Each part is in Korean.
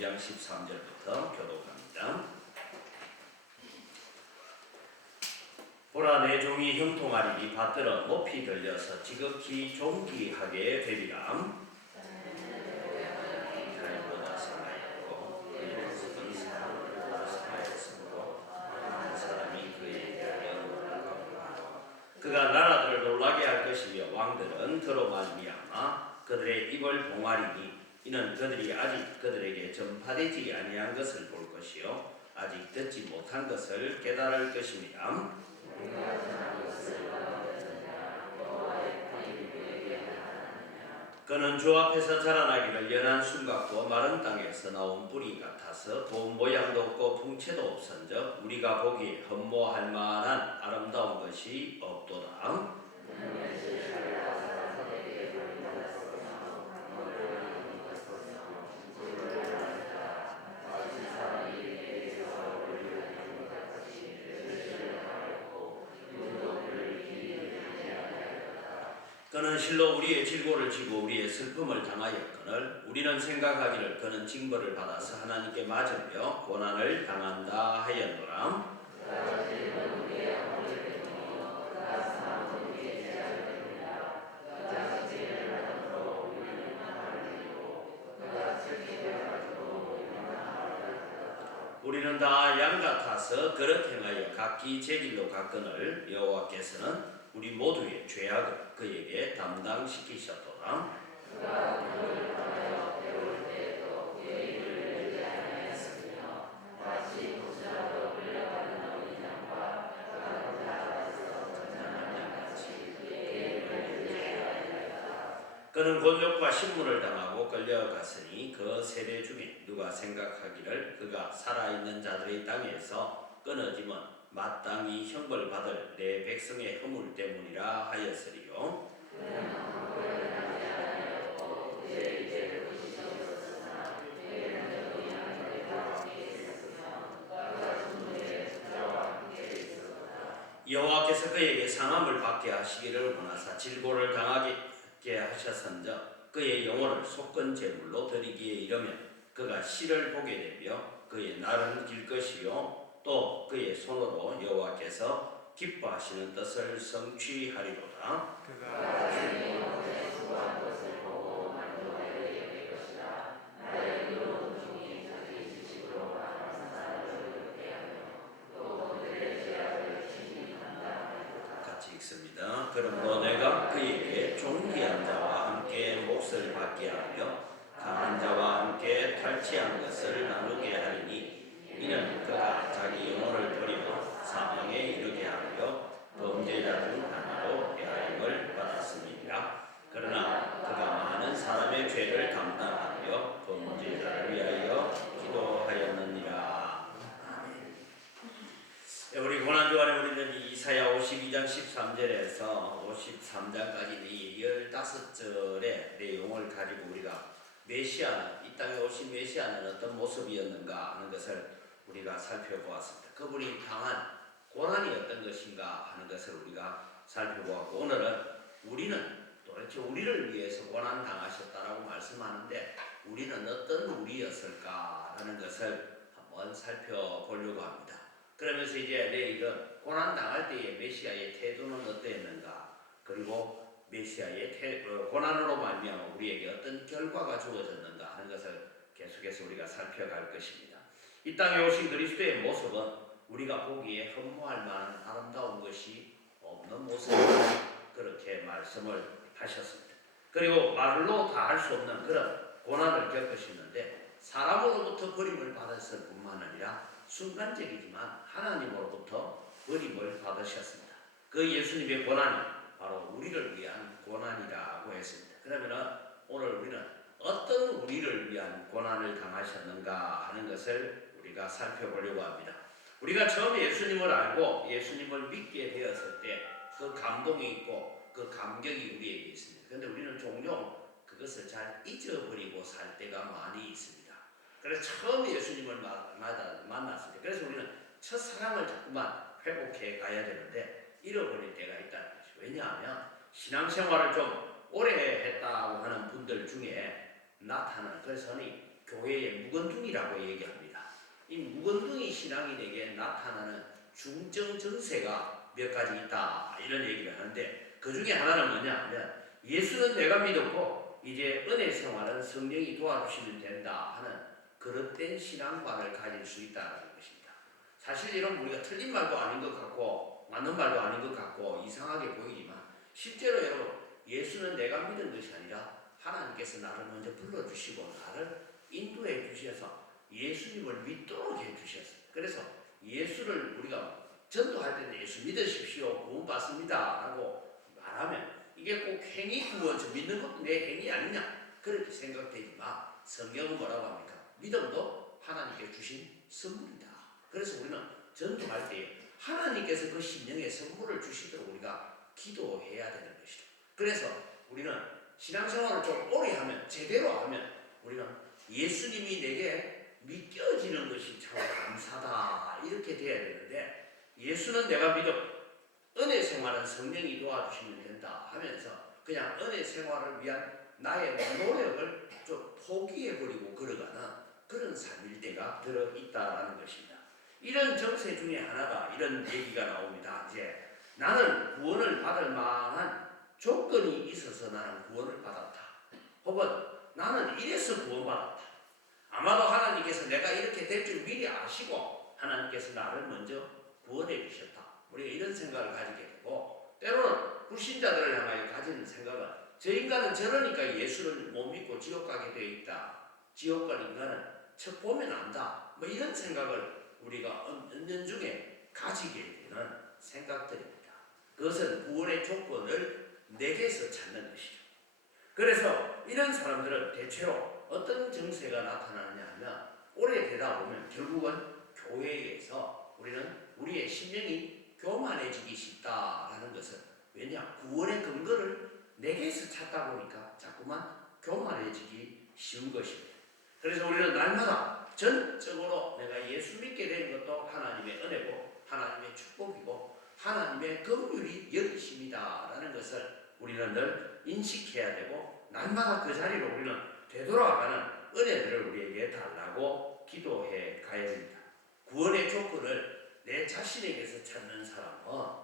52장 13절부터 교독합니다. 보라, 내 종이 형통하리니 받들어 높이 들려서 지극히 존귀하게 되리라. 하나님보다 성하였고 그의 모습은 사람보다 성하였으므로 많은 사람이 그에게 영광을 받고 그가 나라들을 놀라게 할 것이며 왕들은 그로 말미암아 그들의 입을 봉하리니 이는 그들이 아직 그들에게 전파되지 아니한 것을 볼 것이요 아직 듣지 못한 것을 깨달을 것입니다. 그는 주 앞에서 자라나기를 연한 숨같고 마른 땅에서 나온 뿌리 같아서 돈 모양도 없고 풍채도 없은즉 우리가 보기에 흠모할 만한 아름다운 것이 없도다. 그는 실로 우리의 질고를 지고 우리의 슬픔을 당하였거늘 우리는 생각하기를 그는 징벌을 받아서 하나님께 맞으며 고난을 당한다 하였노라. 우리는 다 양 같아서 그릇 행하여 각기 제 길로 갔거늘 여호와께서는 우리 모두의 죄악을 그에게 담당시키셨도다. 그는 곤욕과 신문을 당하고 끌려갔으니 그 세대 중에 누가 생각하기를 그가 살아있는 자들의 땅에서 끊어지면 마땅히 형벌받을 내 백성의 허물 때문이라 하였으리요. 여호와께서 그에게 상함을 받게 하시기를 원하사 질고를 당하게 하셨은즉 그의 영혼을 속건 제물로 드리기에 이르면 그가 씨를 보게 되며 그의 날은 길 것이요 또 그의 손으로 여호와께서 기뻐하시는 뜻을 성취하리로다. 같이 읽습니다. 그러므로 내가 그에게 존귀한 자와 함께 몫을 받게 하며 강한 자와 함께 탈취한 것을 나누게 하리니 이는 그가 자기 영혼을 버리고 사망에 이르게 하며 범죄자 중 하나로 대하임을 받았습니다. 그러나 그가 많은 사람의 죄를 감당하며 범죄자를 위하여 기도하였느니라. 아멘. 우리 고난주간에 우리는 이사야 52장 13절에서 53장까지 이 15절의 내용을 가지고 우리가 메시아는 이 땅에 오신 메시아는 어떤 모습이었는가 하는 것을 우리가 살펴보았습니다. 그분이 당한 고난이 어떤 것인가 하는 것을 우리가 살펴보았고 오늘은 우리는 도대체 우리를 위해서 고난 당하셨다라고 말씀하는데 우리는 어떤 우리였을까 하는 것을 한번 살펴보려고 합니다. 그러면서 이제 내일은 고난 당할 때의 메시아의 태도는 어땠는가 그리고 메시아의 고난으로 말미암아 우리에게 어떤 결과가 주어졌는가 하는 것을 계속해서 우리가 살펴갈 것입니다. 이 땅에 오신 그리스도의 모습은 우리가 보기에 흠모할 만한 아름다운 것이 없는 모습이다 그렇게 말씀을 하셨습니다. 그리고 말로 다 할 수 없는 그런 고난을 겪으시는데 사람으로부터 버림을 받았을 뿐만 아니라 순간적이지만 하나님으로부터 버림을 받으셨습니다. 그 예수님의 고난이 바로 우리를 위한 고난이라고 했습니다. 그러면 오늘 우리는 어떤 우리를 위한 고난을 당하셨는가 하는 것을 우리가 살펴보려고 합니다. 우리가 처음에 예수님을 알고 예수님을 믿게 되었을 때 그 감동이 있고 그 감격이 우리에게 있습니다. 그런데 우리는 종종 그것을 잘 잊어버리고 살 때가 많이 있습니다. 그래서 처음 예수님을 만났을 때 그래서 우리는 첫사랑을 자꾸만 회복해 가야 되는데 잃어버릴 때가 있다는 것이죠. 왜냐하면 신앙생활을 좀 오래 했다고 하는 분들 중에 나타나는 그래서 교회의 묵은둥이라고 얘기합니다. 이 묵은둥이 신앙이 내게 나타나는 중증 증세가 몇 가지 있다 이런 얘기를 하는데, 그 중에 하나는 뭐냐 하면 예수는 내가 믿었고 이제 은혜 생활은 성령이 도와주시면 된다 하는 그릇된 신앙관을 가질 수 있다는 것입니다. 사실 이런 우리가 틀린 말도 아닌 것 같고 맞는 말도 아닌 것 같고 이상하게 보이지만, 실제로 여러분, 예수는 내가 믿은 것이 아니라 하나님께서 나를 먼저 불러주시고 나를 인도해 주셔서 예수님을 믿도록 해주셨어요. 그래서 예수를 우리가 전도할 때는 예수 믿으십시오, 구원받습니다 라고 말하면 이게 꼭 행위 구원, 믿는 것도 내 행위 아니냐 그렇게 생각되지만, 성경은 뭐라고 합니까? 믿음도 하나님께 주신 선물이다. 그래서 우리는 전도할 때 하나님께서 그 심령에 선물을 주시도록 우리가 기도해야 되는 것이죠. 그래서 우리는 신앙생활을 좀 오래 하면, 제대로 하면 우리는 예수님이 내게 믿겨지는 것이 참 감사다 이렇게 돼야 되는데, 예수는 내가 믿어 은혜 생활은 성령이 도와주시면 된다 하면서 그냥 은혜 생활을 위한 나의 노력을 좀 포기해버리고 걸어가는 그런 삶일 때가 들어있다라는 것입니다. 이런 정세 중에 하나가 이런 얘기가 나옵니다. 이제 나는 구원을 받을 만한 조건이 있어서 나는 구원을 받았다. 혹은 나는 이래서 구원받았다. 아마도 하나님께서 내가 이렇게 될 줄 미리 아시고 하나님께서 나를 먼저 구원해 주셨다. 우리가 이런 생각을 가지게 되고, 때로는 불신자들을 향하여 가지는 생각은 저 인간은 저러니까 예수를 못 믿고 지옥 가게 되어 있다. 지옥 갈 인간은 척 보면 안다. 뭐 이런 생각을 우리가 은연중에 가지게 되는 생각들입니다. 그것은 구원의 조건을 내게서 찾는 것이죠. 그래서 이런 사람들은 대체로 어떤 증세가 나타나느냐 하면, 오래 되다 보면 결국은 교회에서 우리는 우리의 심령이 교만해지기 쉽다라는 것은, 왜냐? 구원의 근거를 내게서 찾다 보니까 자꾸만 교만해지기 쉬운 것입니다. 그래서 우리는 날마다 전적으로 내가 예수 믿게 되는 것도 하나님의 은혜고 하나님의 축복이고 하나님의 긍휼이 여기십니다라는 것을 우리는 늘 인식해야 되고, 날마다 그 자리로 우리는 되돌아가는 은혜들을 우리에게 달라고 기도해 가야 됩니다. 구원의 조건을 내 자신에게서 찾는 사람은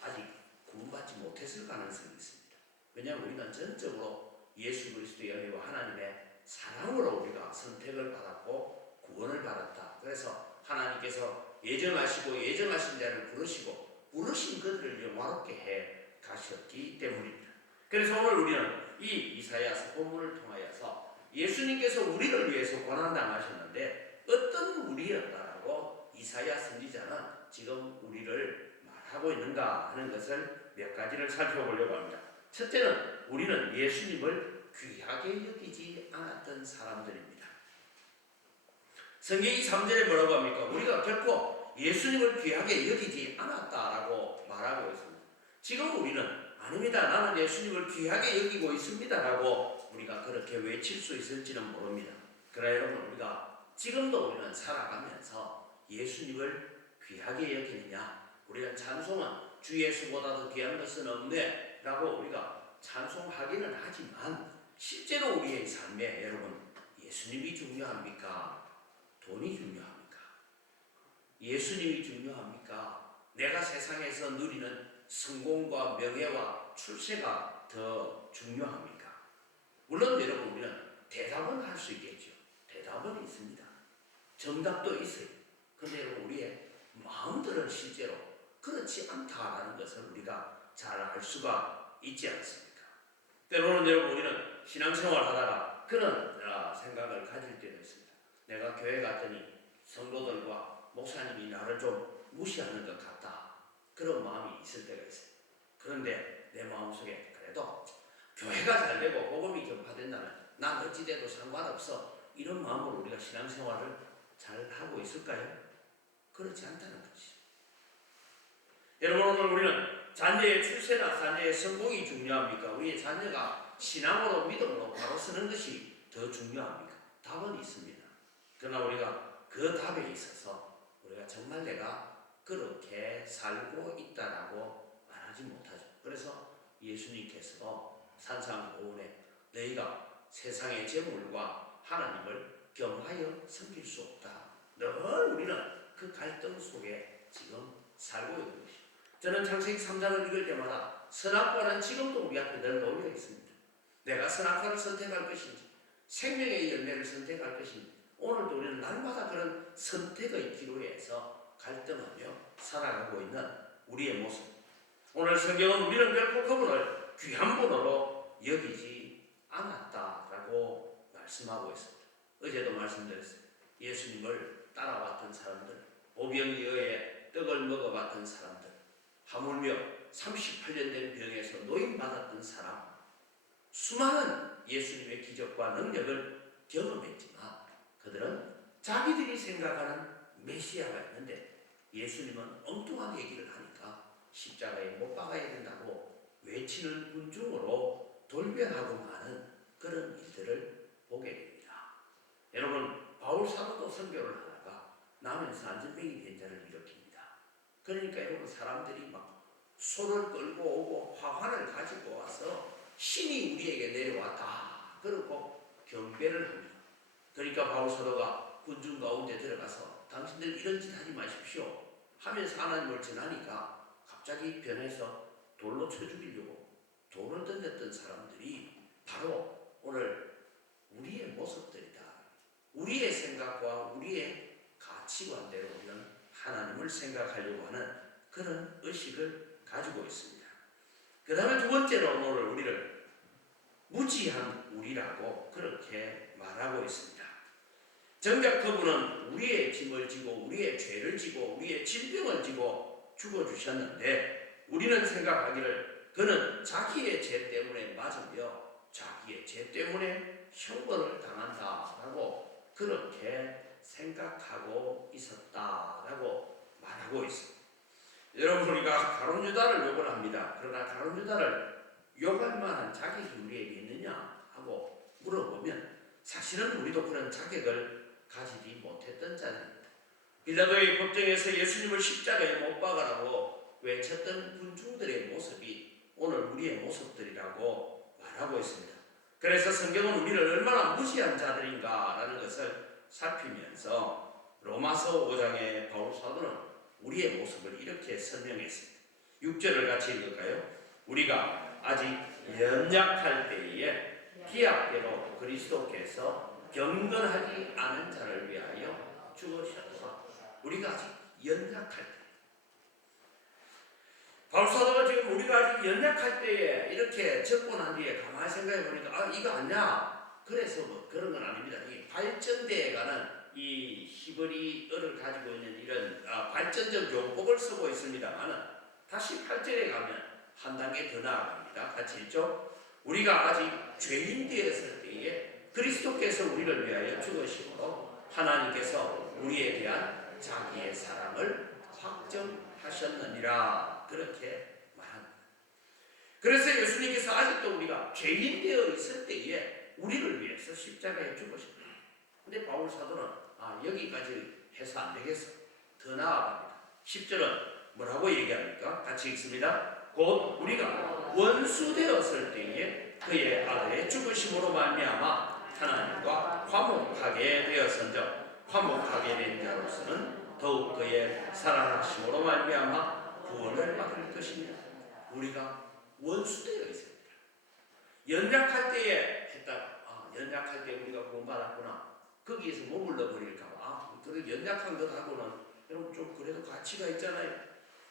아직 구원받지 못했을 가능성이 있습니다. 왜냐하면 우리는 전적으로 예수 그리스도의 은혜와 하나님의 사랑으로 우리가 선택을 받았고 구원을 받았다. 그래서 하나님께서 예정하시고 예정하신 자를 부르시고 부르신 그들을 영화롭게 해 가셨기 때문입니다. 그래서 오늘 우리는 이 이사야서 본문을 통하여서 예수님께서 우리를 위해서 고난당하셨는데 어떤 우리였다라고 이사야 선지자는 지금 우리를 말하고 있는가 하는 것을 몇 가지를 살펴보려고 합니다. 첫째는 우리는 예수님을 귀하게 여기지 않았던 사람들입니다. 성경이 3절에 뭐라고 합니까? 우리가 결코 예수님을 귀하게 여기지 않았다라고 말하고 있습니다. 지금 우리는 아닙니다, 나는 예수님을 귀하게 여기고 있습니다라고 우리가 그렇게 외칠 수 있을지는 모릅니다. 그러나 여러분, 우리가 지금도 우리는 살아가면서 예수님을 귀하게 여기느냐? 우리는 찬송은 주 예수보다도 귀한 것은 없네 라고 우리가 찬송하기는 하지만, 실제로 우리의 삶에 여러분, 예수님이 중요합니까? 돈이 중요합니까? 예수님이 중요합니까? 내가 세상에서 누리는 성공과 명예와 출세가 더 중요합니까? 물론 여러분, 우리는 대답은 할 수 있겠죠. 대답은 있습니다. 정답도 있어요. 그런데 여러분, 우리의 마음들은 실제로 그렇지 않다라는 것을 우리가 잘 알 수가 있지 않습니까? 때로는 여러분, 우리는 신앙생활 하다가 그런 생각을 가질 때도 있습니다. 내가 교회 갔더니 성도들과 목사님이 나를 좀 무시하는 것 같다. 그런 마음이 있을 때가 있어요. 그런데 내 마음속에 그래도 교회가 잘 되고 복음이 전파된다면 난 어찌돼도 상관없어, 이런 마음으로 우리가 신앙생활을 잘 하고 있을까요? 그렇지 않다는 것이죠. 여러분, 오늘 우리는 자녀의 출세나 자녀의 성공이 중요합니까? 우리의 자녀가 신앙으로 믿음으로 바로 서는 것이 더 중요합니까? 답은 있습니다. 그러나 우리가 그 답에 있어서 우리가 정말 내가 그렇게 살고 있다라고 말하지 못하죠. 그래서 예수님께서 산상보훈에 너희가 세상의 재물과 하나님을 겸하여 섬길 수 없다. 늘 우리는 그 갈등 속에 지금 살고 있는 것이죠. 저는 창세기 3장을 읽을 때마다 선악과는 지금도 우리 앞에 늘 놓여 있습니다. 내가 선악과를 선택할 것인지 생명의 열매를 선택할 것인지 오늘도 우리는 날마다 그런 선택의 기로에서 갈등하며 살아가고 있는 우리의 모습. 오늘 성경은 우리는 결코 그분을 귀한 분으로 여기지 않았다라고 말씀하고 있습니다. 어제도 말씀드렸어요. 예수님을 따라왔던 사람들, 오병이어 의해 떡을 먹어봤던 사람들, 하물며 38년 된 병에서 노임받았던 사람, 수많은 예수님의 기적과 능력을 경험했지만 그들은 자기들이 생각하는 메시아가 있는데 예수님은 엉뚱한 얘기를 하니까 십자가에 못 박아야 된다고 외치는 군중으로 돌변하고 마는 그런 일들을 보게 됩니다. 여러분, 바울 사도도 선교를 하다가 남에서 안전뱅이 된자를 일으킵니다. 그러니까 여러분, 사람들이 막 소를 끌고 오고 화환을 가지고 와서 신이 우리에게 내려왔다 그러고 경배를 합니다. 그러니까 바울 사도가 군중 가운데 들어가서 당신들 이런 짓 하지 마십시오 하면서 하나님을 전하니까 갑자기 변해서 돌로 쳐 죽이려고 돌을 던졌던 사람들이 바로 오늘 우리의 모습들이다. 우리의 생각과 우리의 가치관대로 우리는 하나님을 생각하려고 하는 그런 의식을 가지고 있습니다. 그 다음에 두 번째로 오늘 우리를 무지한 우리라고 그렇게 말하고 있습니다. 정작 그분은 우리의 짐을 지고 우리의 죄를 지고 우리의 질병을 지고 죽어주셨는데 우리는 생각하기를 그는 자기의 죄 때문에 맞으며 자기의 죄 때문에 형벌을 당한다라고 그렇게 생각하고 있었다라고 말하고 있습니다. 여러분, 우리가 가룟 유다를 욕을 합니다. 그러나 가룟 유다를 욕할 만한 자격이 우리에게 있느냐 하고 물어보면 사실은 우리도 그런 자격을 가지지 못했던 자들입니다. 빌라도의 법정에서 예수님을 십자가에 못 박으라고 외쳤던 군중들의 모습이 오늘 우리의 모습들이라고 말하고 있습니다. 그래서 성경은 우리를 얼마나 무지한 자들인가라는 것을 살피면서 로마서 5장의 바울 사도는 우리의 모습을 이렇게 설명했습니다. 6절을 같이 읽을까요? 우리가 아직 연약할 때에 기약대로 그리스도께서 경건하지 않은 자를 위하여 죽으셨다. 우리가 아직 연약할 때, 바울 사도가 지금 우리가 아직 연약할 때에 이렇게 적고 난 뒤에 가만히 생각해 보니까 이거 아니야. 그래서 뭐 그런 건 아닙니다. 이 발전대에 가는 이 히브리어를 가지고 있는 이런 발전적 용법을 쓰고 있습니다만은 다시 8절에 가면 한 단계 더 나아갑니다. 같이 읽죠. 우리가 아직 죄인 되었을 때에 그리스도께서 우리를 위하여 죽으심으로 하나님께서 우리에 대한 자기의 사랑을 확정하셨느니라 그렇게 말합니다. 그래서 예수님께서 아직도 우리가 죄인 되어 있을 때에 우리를 위해서 십자가에 죽으셨다. 근데 바울 사도는 여기까지 해서 안 되겠어. 더 나아갑니다. 10절은 뭐라고 얘기합니까? 같이 읽습니다. 곧 우리가 원수 되었을 때에 그의 아들의 죽으심으로 말미암아 하나님과 화목하게 되었은즉 화목하게 된 자로서는 더욱 그의 살아나심으로 말미암아 구원을 받을 것입니다. 우리가 원수 되어 있습니다. 연약할 때에 했다가 연약할 때 우리가 구원받았구나. 거기에서 머물러 버릴까봐 그런 연약한 것하고는 여러분 좀 그래도 가치가 있잖아요.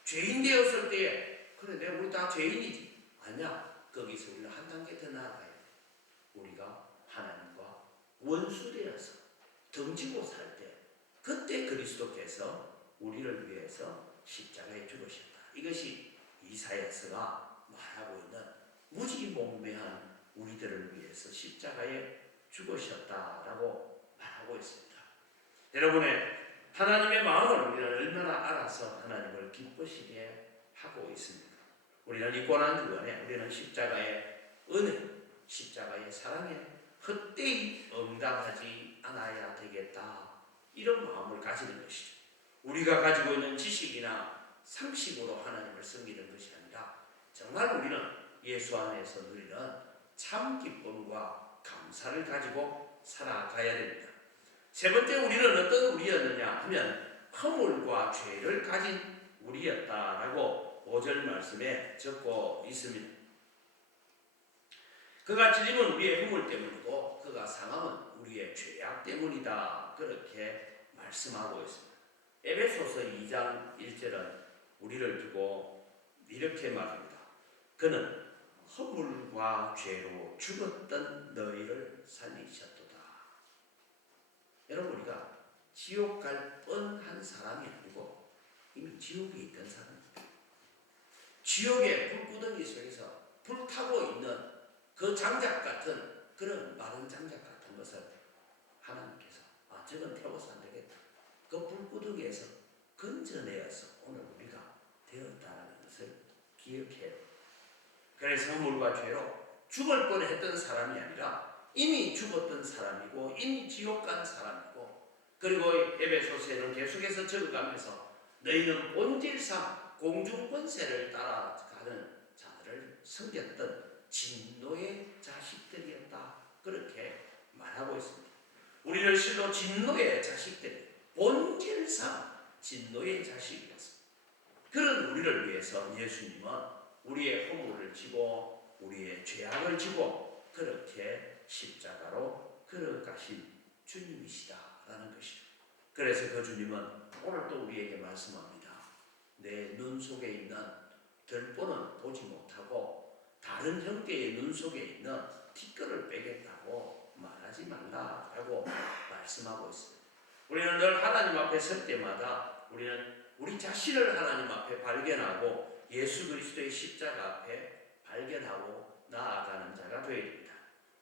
죄인 되었을 때에 그래 내가 우리 다 죄인이지. 아니야. 거기서 우리는 한 단계 더 나아가야 돼. 우리가 하나님과 원수 되어서 등지고 살 때 그때 그리스도께서 우리를 위해서 십자가에 죽으셨다. 이것이 이사야서가 말하고 있는 무지몽매한 우리들을 위해서 십자가에 죽으셨다라고 말하고 있습니다. 여러분의 하나님의 마음을 우리는 얼마나 알아서 하나님을 기쁘시게 하고 있습니까? 우리는 이 고난주간에 우리는 십자가의 은혜, 십자가의 사랑에 헛되이 응답하지 않아야 되겠다. 이런 마음을 가지는 것이죠. 우리가 가지고 있는 지식이나 상식으로 하나님을 섬기는 것이 아니라 정말 우리는 예수 안에서 누리는 참 기쁨과 감사를 가지고 살아가야 됩니다. 세 번째 우리는 어떤 우리였느냐 하면 허물과 죄를 가진 우리였다라고 5절 말씀에 적고 있습니다. 그가 찔림은 우리의 허물 때문이고 그가 상함은 우리의 죄악 때문이다. 그렇게 말씀하고 있습니다. 에베소서 2장 1절은 우리를 두고 이렇게 말합니다. 그는 허물과 죄로 죽었던 너희를 살리셨도다. 여러분, 우리가 지옥 갈 뻔한 사람이 아니고 이미 지옥에 있던 사람입니다. 지옥의 불구덩이 속에서 불타고 있는 그 장작 같은 그런 마른 장작 같은 것을 하나님께서 저건 태워서 안 되겠다. 그 불구덩이에서 건져내어서 오늘 우리가 되었다는 것을 기억해요. 그래서 허물과 죄로 죽을 뻔했던 사람이 아니라 이미 죽었던 사람이고 이미 지옥 간 사람이고, 그리고 에베소서에는 계속해서 적어가면서 너희는 본질상 공중권세를 따라가는 자들을 섬겼던 진노의 자식들이었다. 그렇게 말하고 있습니다. 우리는 실로 진노의 자식들, 본질상 진노의 자식이었습니다. 그런 우리를 위해서 예수님은 우리의 허물을 지고 우리의 죄악을 지고 그렇게 십자가로 걸어가신 주님이시다라는 것이죠. 그래서 그 주님은 오늘 또 우리에게 말씀합니다. 내 눈 속에 있는 들보는 보지 못하고 다른 형태의 눈 속에 있는 티끌을 빼겠다고 말하지 말라라고 말씀하고 있습니다. 우리는 늘 하나님 앞에 설 때마다 우리는 우리 자신을 하나님 앞에 발견하고 예수 그리스도의 십자가 앞에 발견하고 나아가는 자가 되어야 됩니다.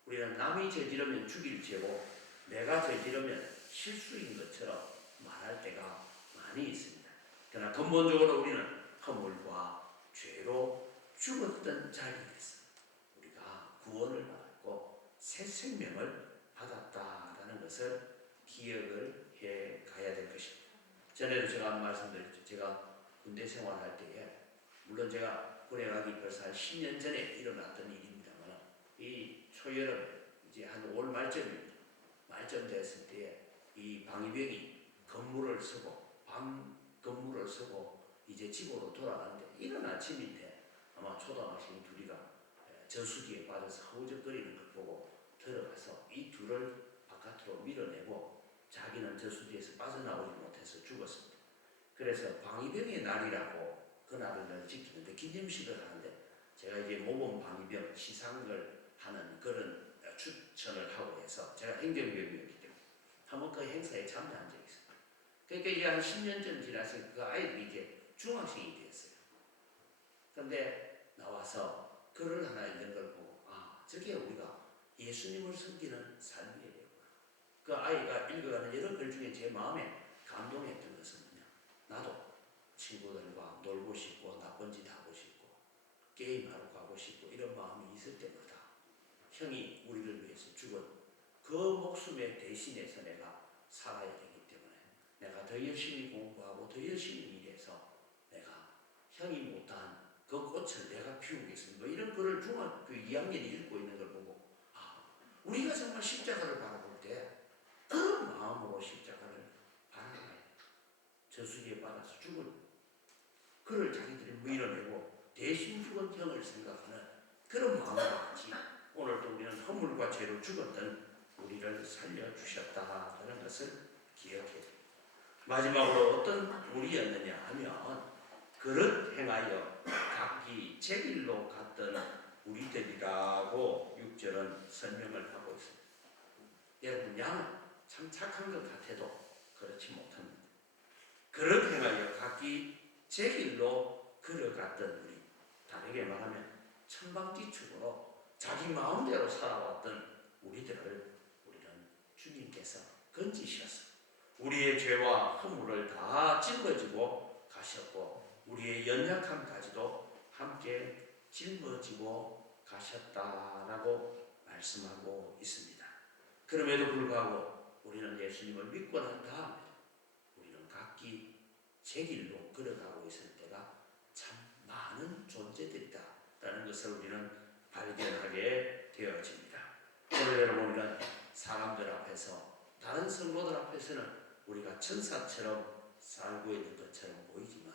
우리는 남이 저지르면 죽일 죄고 내가 저지르면 실수인 것처럼 말할 때가 많이 있습니다. 그러나 근본적으로 우리는 허물과 죄로 죽었던 자리에서 우리가 구원을 받았고 새 생명을 받았다라는 것을 기억을 해 가야 될 것입니다. 전에도 제가 말씀드렸죠. 제가 군대 생활할 때에, 물론 제가 군에 가기 벌써 한 10년 전에 일어났던 일입니다만, 이 초여름 이제 한 5월 말쯤입니다. 말쯤 됐을 때에 이 방위병이 근무를 서고 밤 근무를 서고 이제 집으로 돌아가는데, 이른 아침인데 아마 초등학생 둘이가 저수지에 빠져서 허우적거리는 걸 보고 들어가서 이 둘을 바깥으로 밀어내고 자기는 저수지에서 빠져나오지 못해서 죽었습니다. 그래서 방위병의 날이라고 그날을 지키는데 기념식을 하는데, 제가 이제 모범 방위병 시상을 하는 그런 추천을 하고 해서 제가 행정병이었기 때문에 한번 그 행사에 참여한 적이 있습니다. 그러니까 이게 한 10년 전 지나서 그 아이들이 이제 중학생이 됐어요. 그런데 나와서 글을 하나 읽는 걸 보고 저게 우리가 예수님을 섬기는 삶이에요. 그 아이가 읽어가는 여러 글 중에 제 마음에 감동했던 것은 뭐냐, 나도 친구들과 놀고 싶고 나쁜 짓 하고 싶고 게임하러 가고 싶고 이런 마음이 있을 때마다 형이 우리를 위해서 죽은 그 목숨의 대신해서 내가 살아야 되기 때문에 내가 더 열심히 공부하고 더 열심히 일해서 내가 형이 못한 그 꽃을 내가 피우겠습니다. 뭐 이런 글을 중학교 2학년이 읽고 있는 걸 보고 우리가 정말 십자가를 바라볼 때 그런 마음으로 십자가를 바라봐야 저수지에 빠져서 죽을 그를 자기들이 밀어내고 대신 죽은 형을 생각하는 그런 마음과 같이 오늘도 우리는 허물과 죄로 죽었던 우리를 살려주셨다는 것을 기억해야 됩니다. 마지막으로 어떤 우리였느냐 하면 그릇 행하여 각기 제 길로 갔던 우리들이라고 6절은 설명을 하고 있습니다. 여러분, 양은 참 착한 것 같아도 그렇지 못합니다. 그릇 행하여 각기 제 길로 걸어갔던 우리, 다르게 말하면 천방지축으로 자기 마음대로 살아왔던 우리들을 우리는 주님께서 건지셔서 우리의 죄와 허물을 다 짊어지고 가셨고 우리의 연약함까지도 함께 짊어지고 가셨다라고 말씀하고 있습니다. 그럼에도 불구하고 우리는 예수님을 믿고 난 다음에 우리는 각기 제 길로 걸어가고 있을 때가 참 많은 존재들이다라는 것을 우리는 발견하게 되어집니다. 오늘 여러분, 우리는 사람들 앞에서 다른 성도들 앞에서는 우리가 천사처럼 살고 있는 것처럼 보이지만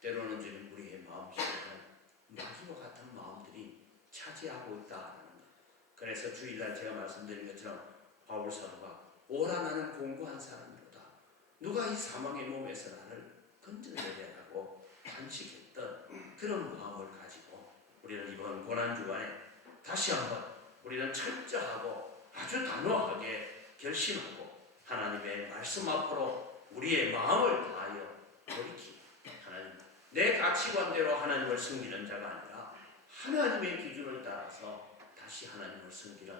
때로는 지금 우리의 마음속에는 마귀와 같은 마음들이 차지하고 있다는 것. 그래서 주일날 제가 말씀드린 것처럼 바울 사도가 오라 나는 공고한 사람이로다. 누가 이 사망의 몸에서 나를 건져내려고 간직했던 그런 마음을 가지고 우리는 이번 고난주간에 다시 한번 우리는 철저하고 아주 단호하게 결심하고 하나님의 말씀 앞으로 우리의 마음을 다하여 돌이키고 하나님 내 가치관대로 하나님을 섬기는 자가 아니라 하나님의 기준을 따라서 다시 하나님을 섬기는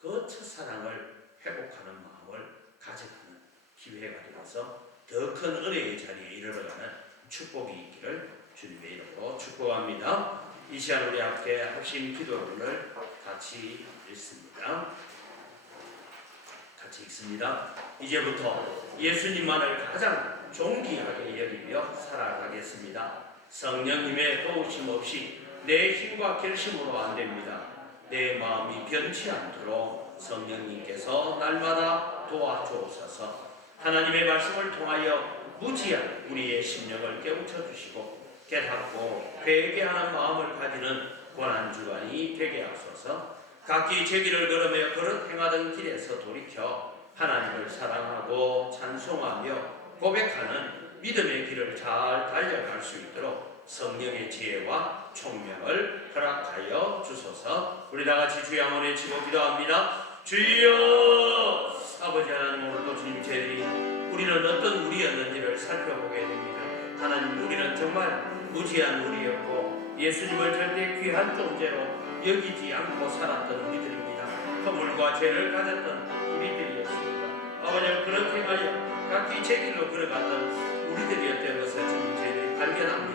그 첫사랑을 회복하는 마음을 가져가는 기회가 되어서 더 큰 은혜의 자리에 이르러가는 축복이 있기를 주님의 이름으로 축복합니다. 이 시간 우리 함께 합심 기도를 같이 읽습니다. 같이 읽습니다. 이제부터 예수님만을 가장 존귀하게 여기며 살아가겠습니다. 성령님의 도우심 없이 내 힘과 결심으로 안 됩니다. 내 마음이 변치 않도록 성령님께서 날마다 도와주옵소서. 하나님의 말씀을 통하여 무지한 우리의 심령을 깨우쳐 주시고 깨닫고 회개하는 마음을 가지는 고난주간이 되게 하소서. 각기 제 길을 걸으며 그릇 행하던 길에서 돌이켜 하나님을 사랑하고 찬송하며 고백하는 믿음의 길을 잘 달려갈 수 있도록 성령의 지혜와 총명을 허락하여 주소서. 우리 다같이 주의 한번 외치고 기도합니다. 주여! 아버지 하나님, 오늘도 주님 저희들이 우리는 어떤 우리였는지를 살펴보게 됩니다. 하나님, 우리는 정말 무지한 우리였고 예수님을 절대 귀한 존재로 여기지 않고 살았던 우리들입니다. 허물과 죄를 가졌던 우리들이었습니다. 아버지, 그렇게 하여 각기 제 길로 걸어갔던 우리들이었던 것을 지금 저희들이 발견합니다.